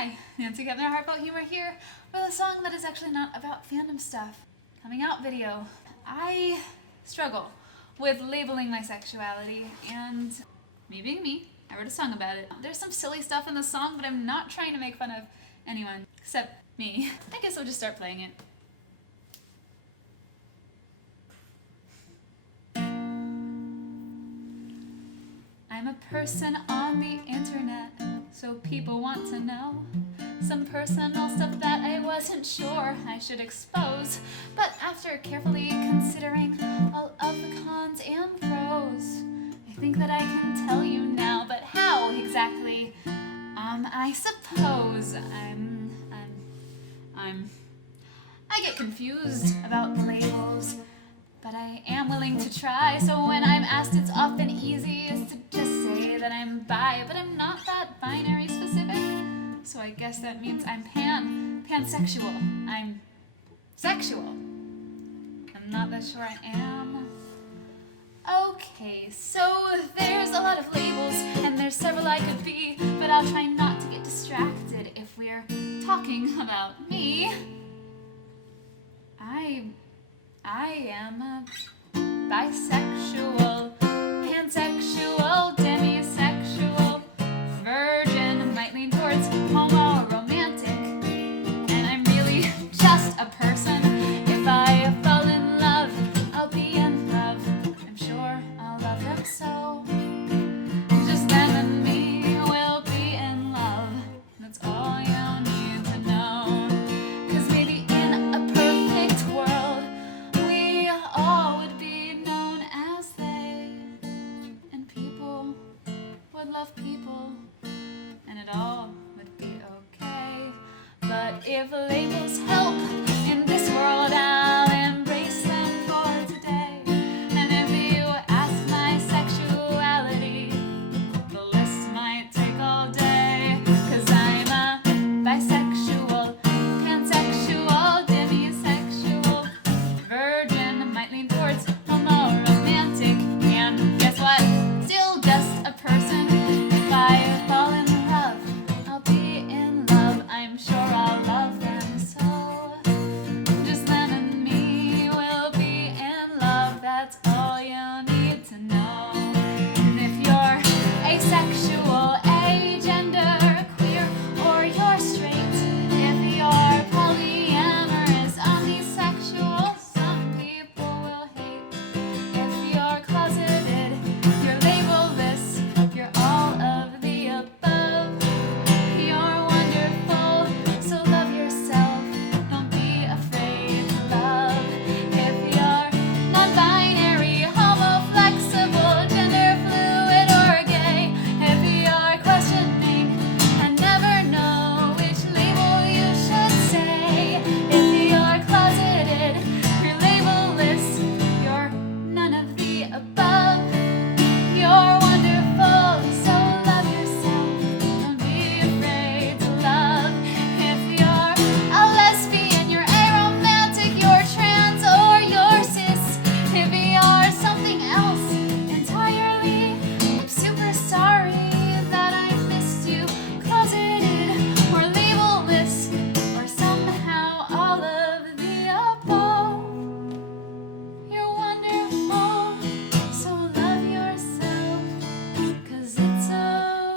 Hi, Nancy Kevner, Heartfelt Humor here with a song that is actually not about fandom stuff. Coming out video. I struggle with labeling my sexuality, and me being me, I wrote a song about it. There's some silly stuff in the song, but I'm not trying to make fun of anyone except me. I guess I'll just start playing it. I'm a person on the internet, so people want to know some personal stuff that I wasn't sure I should expose. But after carefully considering all of the cons and pros, I think that I can tell you now, but how exactly? I suppose I get confused about the labels, but I am willing to try. So when I'm asked, it's often easiest to just say that I'm bi, but I'm not that binary specific. So I guess that means I'm pansexual. I'm sexual. I'm not that sure I am. Okay, so there's a lot of labels, and there's several I could be, but I'll try not to get distracted if we're talking about me. I am a bisexual, pansexual, demisexual, virgin, might lean towards homo-romantic, and I'm really just a person. If I fall in love, I'll be in love. I'm sure I'll love them so. Just them and me will be in love. That's all you need to know. 'Cause maybe in a perfect world, we all would be known as they, and people would love people, and it all would be okay. But if labels help in this world, I'll embrace them for today. And if you ask my sexuality, the list might take all day. 'Cause I'm a bisexual, pansexual, demisexual, virgin, might lean towards homo-romantic, and guess what? Still just a person. If I fall in love, I'll be in love. I'm sure I'll love them so. Just them and me will be in love. That's all you need to know. And if you're asexual, agender, queer, or you're straight, if you're polyamorous, omnisexual, some people will hate. If you're closeted, you're labelless, you're all of the above. You're wonderful, so love yourself, don't be afraid to love. If you're non-binary, homo-flexible, gender fluid, or gay, if you're questioning and never know which label you should say, if you're closeted, you're labelless, you're none of the above. You're wonderful, so love yourself, don't be afraid to love. If you're a lesbian, you're aromantic, you're trans, or you're cis, if you're something else entirely, I'm super sorry that I missed you, closeted, or labelless, or somehow all of the above. You're wonderful, so love yourself, 'cause it's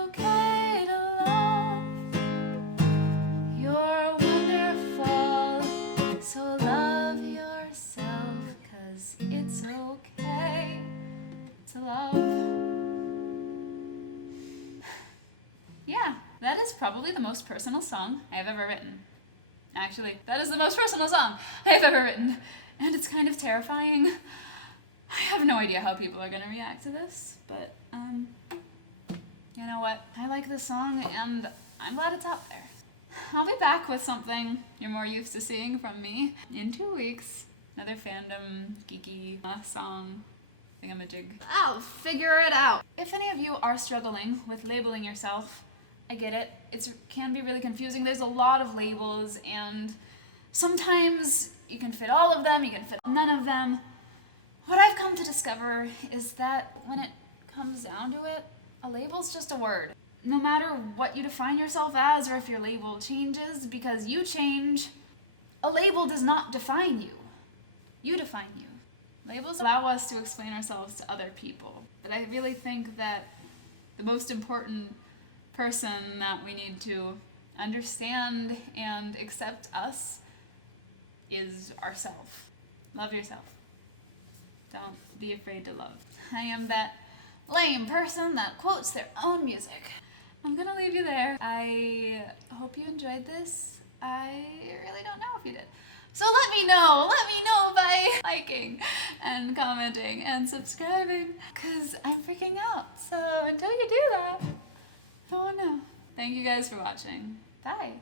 okay to love. You're wonderful, so love yourself, 'cause it's okay to love. Yeah, that is probably the most personal song I have ever written. Actually, that is the most personal song I have ever written, and it's kind of terrifying. I have no idea how people are gonna react to this, but, you know what? I like this song, and I'm glad it's out there. I'll be back with something you're more used to seeing from me in 2 weeks. Another fandom, geeky song thingamajig. I'll figure it out. If any of you are struggling with labeling yourself, I get it. It can be really confusing. There's a lot of labels, and sometimes you can fit all of them, you can fit none of them. What I've come to discover is that when it comes down to it, a label's just a word. no matter what you define yourself as or if your label changes, because you change, a label does not define you. You define you. Labels allow us to explain ourselves to other people. But I really think that the most important person that we need to understand and accept us is ourself. Love yourself. Don't be afraid to love. I am that lame person that quotes their own music. I'm gonna leave you there. I hope you enjoyed this. I really don't know if you did. So let me know by liking and commenting and subscribing, because I'm freaking out. So until you do that, I won't know. Thank you guys for watching. Bye.